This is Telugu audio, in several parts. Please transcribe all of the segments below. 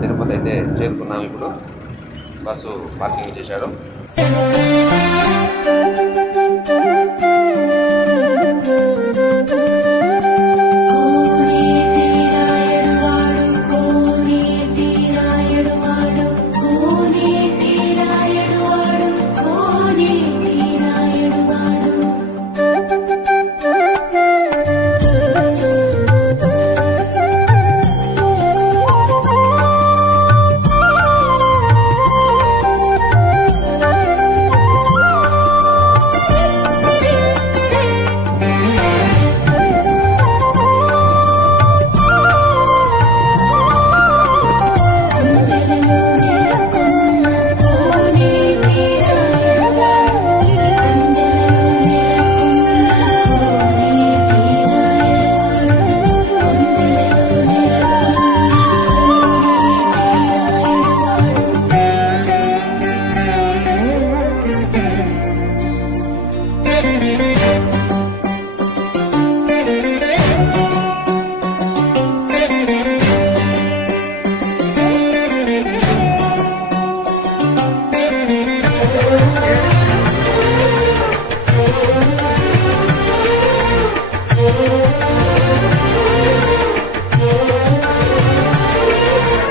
తిరుపతి అయితే చేరుకున్నాం. ఇప్పుడు బస్సు పార్కింగ్ చేశారు.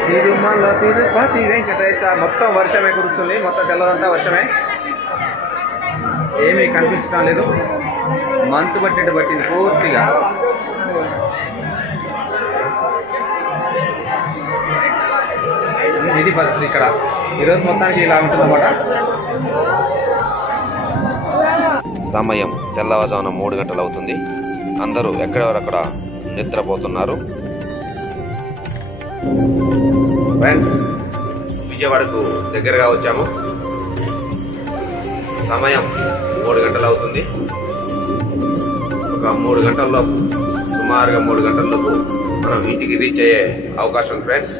తిరుమల తిరుపతి వెంకటేశ. మొత్తం వర్షమే కురుస్తుంది. మొత్తం తెల్లదంతా వర్షమే, ఏమీ కనిపించడం లేదు. మంచు పట్టినట్టు పట్టింది పూర్తిగా. ఇది పరిస్థితి ఇక్కడ ఈరోజు మొత్తానికి ఇలా ఉంటుందన్నమాట. సమయం తెల్లవారుజామున 3 గంటలు అవుతుంది. అందరూ ఎక్కడెవరక్కడ నిద్రపోతున్నారు. ఫ్రెండ్స్, విజయవాడకు దగ్గరగా వచ్చాము. సమయం 3 గంటలు అవుతుంది. ఒక 3 గంటల్లోపు, సుమారుగా 3 గంటల్లోపు మనం ఇంటికి రీచ్ అయ్యే అవకాశం ఉంది ఫ్రెండ్స్.